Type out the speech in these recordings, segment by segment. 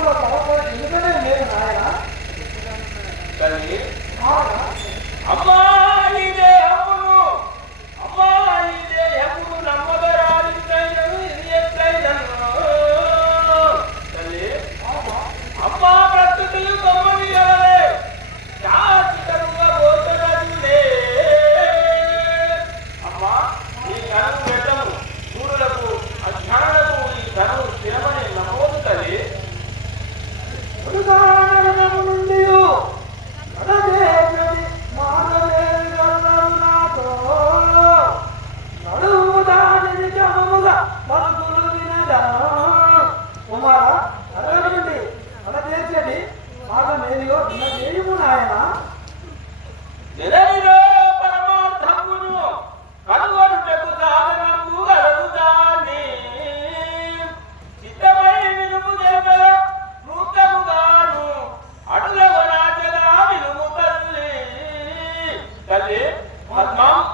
ఎందుకనే లేదు నాయన తల్లి అమ్మా ఇదే అమ్మును అమ్మా ఇదే అమ్మును నమ్మదరాలినైనను ఇది ఎట్లయినను తల్లి అమ్మా ప్రకృతులు బొమ్మని ఎవరే శాశ్వతంగా గోచరాజులే అమ్మా ఈ ధనం వెళ్ళము చూడులకు అజ్ఞానులకు ఈ ధనం స్థిరమని నమ్మవద్దు తల్లి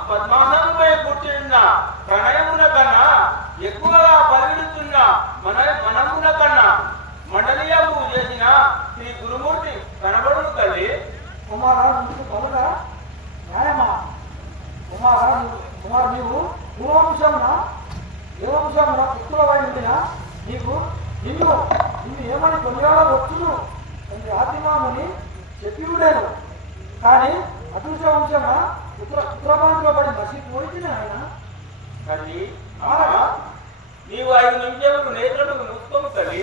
పద్మాసనంపై కూర్చున్న ప్రణయమున కన్నా ఎక్కువగా పరిగెడుతున్న మనమున కన్నా మండలీయము చేసిన శ్రీ గురుమూర్తి కనబడును తల్లి. కుమారా నీకు కలుగా న్యాయమా కుమార్ నీవు భూవంశమున దేవంశమున పుత్రులవై ఉండినా నిన్ను ఏమని కొనియాడవచ్చును అని ఆదిమాముని చెప్పి ఉండేను. కానీ అదృశ వంశమున పుత్రబాంధులో పడి మసిపోయింది ఆయన. తల్లి నీవు 5 నిమిషములు నేత్రములు మూసుకోము తల్లి.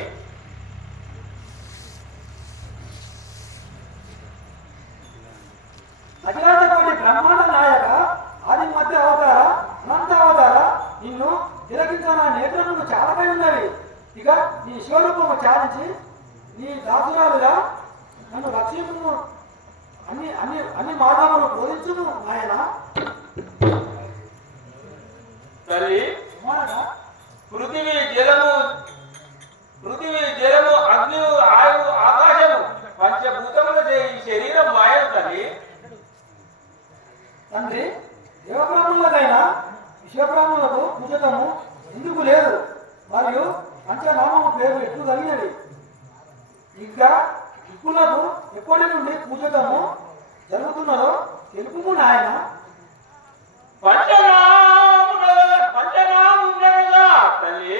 అఖిలాండకోటి బ్రహ్మాండ నాయక ఆది మధ్య అవతార అనంత అవతార నిన్ను తిలకించిన నేత్రములు చాలపై ఉన్నవి. ఇక నీ శివరూపము చాలించి నీ దాసురాలుగా నన్ను రక్షించును అన్ని మార్గములు బోధించును ఆయన. తల్లి పృథివీ జలము అగ్ని ఆయు ఆకాశము పంచభూతములచే ఈ శరీరం వాయు తల్లి. తండ్రి దేవబ్రాహ్మణులకైనా విశ్వబ్రాహ్మణులకు పూజతము ఎందుకు లేదు మరియు పంచనామము పేరు ఎట్లు కలిగినవి? ఇంకా దిక్కులకు ఎప్పటి నుండి పూజతము జరుగుతున్నదో తెలుపుము నాయన. పంచనాముండగా తల్లి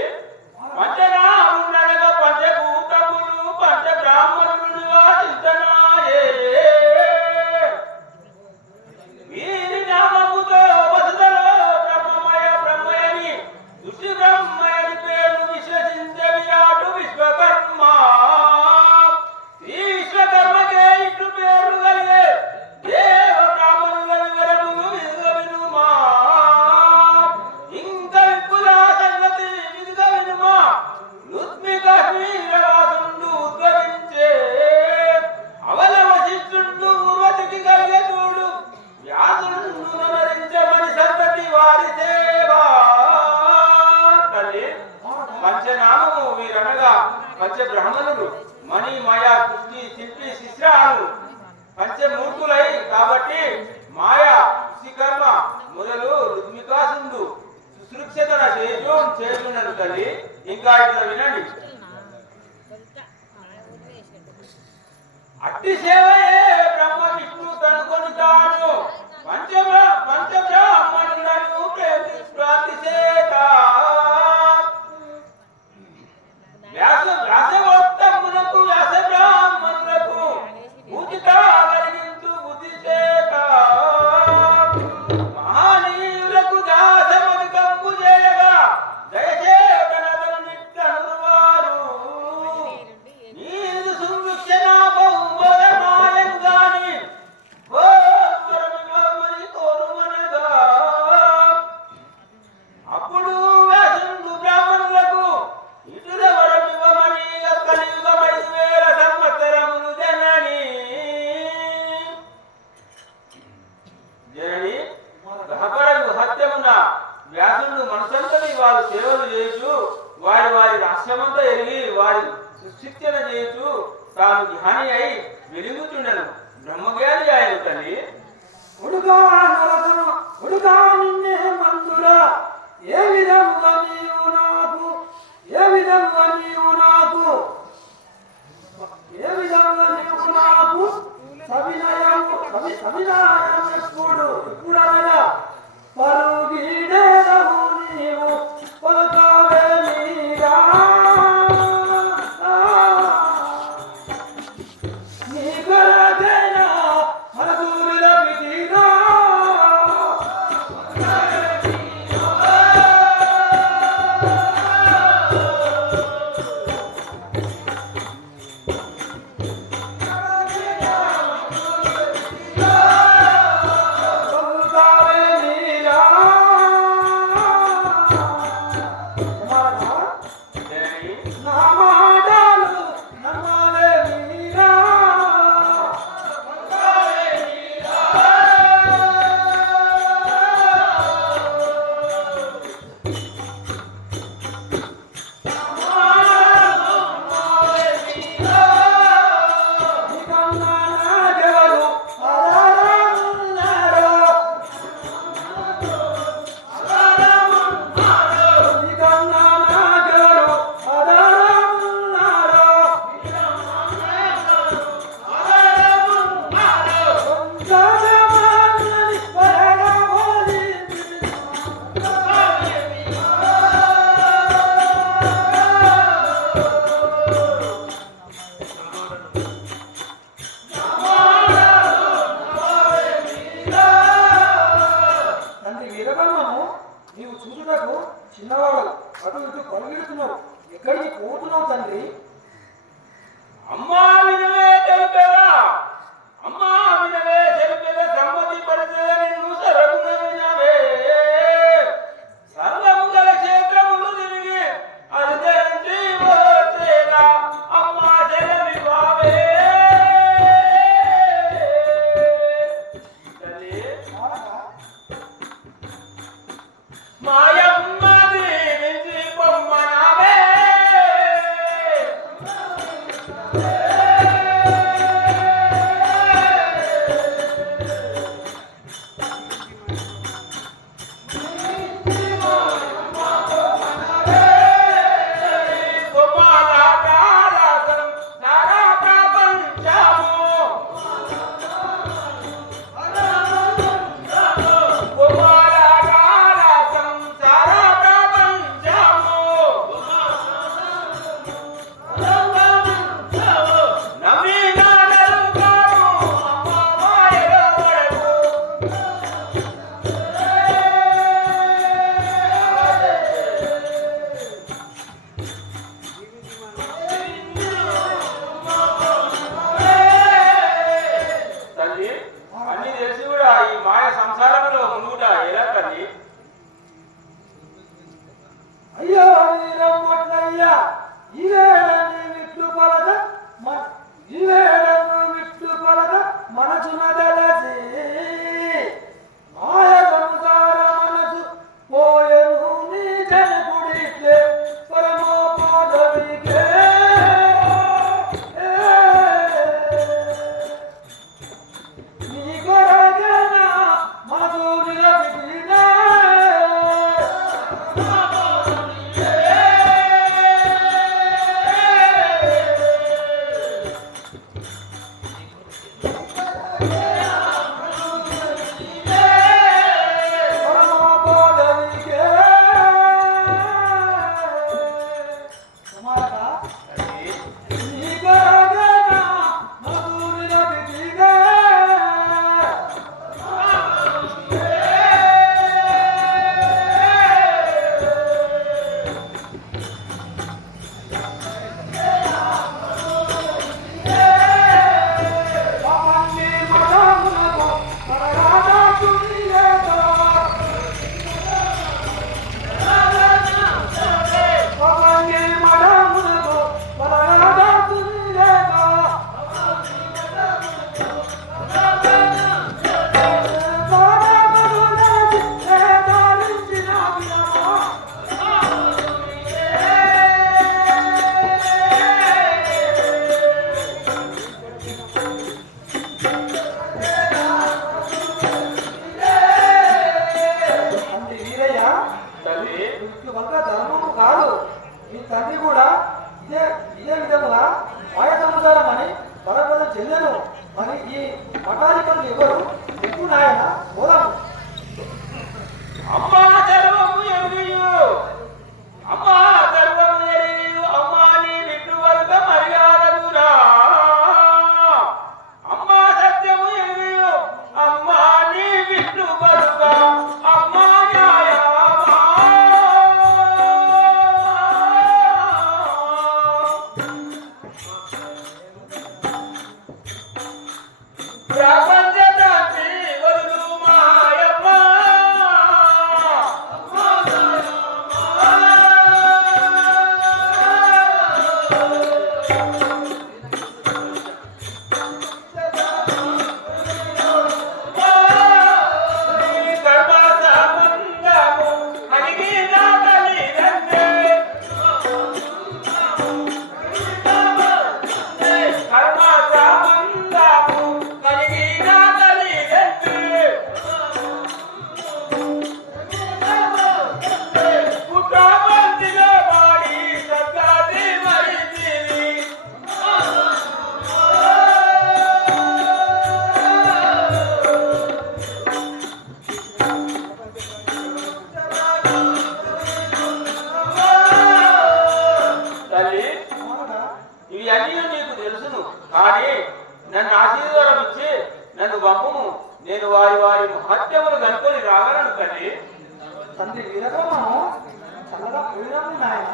పంచనాముండగా పంచభూతములు పంచబ్రాహ్మణులు చింతనాయే వీరి నామముతో వసుదలో బ్రహ్మయని ఋషి బ్రహ్మయని పేరు విశ్వసించే విరాటు విశ్వకర్మ. ఈ విశ్వకర్మకే ఇటు పేరు కలిగే దేవ బ్రాహ్మణుల వివరములు వినుమా. ఇంకా విపులా సంగతి వినుమా. లుత్మి కాశ్మీరవాసుండు ఉద్భవించే అవల వశిష్ఠుండు ఊర్వతికి కలిగే చూడు వ్యాసుండు నమరించమని సంతతి వారి సేవా. తల్లి పంచనామము వీరనగా పంచబ్రాహ్మణులు మణి మాయా కృష్ణి శిల్పి శిశ్రాలు పంచమూర్తులై కాబట్టి మాయా కృషికర్మ మొదలు రుద్మికాసుండు సుశృక్షతన చేయునను తల్లి. ఇంకా ఇట్లా వినండి. అట్టి సేవయే బ్రహ్మ విష్ణు కనుకొని తాను పంచబ్రాహ్మణులను ప్రార్థి చేత వ్యాసవోత్తమునకు వ్యాస బ్రాహ్మణులకు పూజిత కలిగించు బుద్ధి చేత మహానీయులకు దాసమని కంపు చేయగా దయచేతనతను నిట్టను వారు నీరు సువృక్షణ బహుమోదమాయంగాని కోరుమని కోరుమనగా అప్పుడు వ్యాసుడు బ్రాహ్మణులకు ఇటుల వరమివ్వమని కలియుగ 5,000 సంవత్సరములు జనని గహపరగు హత్యమున వ్యాసుడు మనసంతని వారు సేవలు చేయుచు వారి రాష్ట్రమంతా ఎరిగి వారి సుశిక్షణ చేయుచు తాను జ్ఞాని అయి వెలుగుచుండెను. బ్రహ్మజ్ఞాని ఆయన తల్లి. ఉడుగా నిన్నే మందురా ఏ విధముగా నీవు నాకు తండ్రి? అమ్మా వినవే తెలిపేదా, అమ్మా వినవే తెలిపేదా, సమ్మతి పరిచయని నువ్వు సరళంగా వినవే. సర్వముగల క్షేత్రములు తిరిగి అర్జంచి వచ్చేదా అమ్మా జనమి బావే. మాయమ్మ దీవించి పొమ్మనావే. అన్ని తెలిసి కూడా ఈ మాయ సంసారంలో మునుగుట ఎలా తల్లి? అయ్యో వీరమ్మయ్యా, ఈవేళని విట్లు పలక ఈవేళను విట్లు పలక మనసున దలసి మాయ సంసార మనసు పోయను నీ జనకుడిట్లే పరమోపదవికే. నీ కొరగనా మనసు నిలబిటినా ధర్మము కాదు. మీ తండ్రి కూడా ఇదే ఇదే విధముగా మాయ సంసారం అని పరపదం చెల్లెను. మరి ఈ మఠాధిపతులు ఎవరు? ఎక్కువ నాయన పోదాము. అమ్మా సర్వము ఎరుగు, అమ్మా సర్వము ఎరుగు, అమ్మా నీ విష్ణు వర్గ మర్యాదగురా. అమ్మా సత్యము ఎరుగు, అమ్మా నీ విష్ణు వర్గ, అమ్మా న్యాయమా. ప్రపంచ తండ్రి వరుడు మాయమ్మ. ఇవన్నీ నీకు తెలుసును, కానీ నన్ను ఆశీర్వాదం ఇచ్చి నన్ను పంపుము. నేను వారి వారి మహత్యములు కనుక్కొని రాగలను తల్లి. తండ్రి వీరబ్రహ్మను చల్లగా పోయినాము నాయన.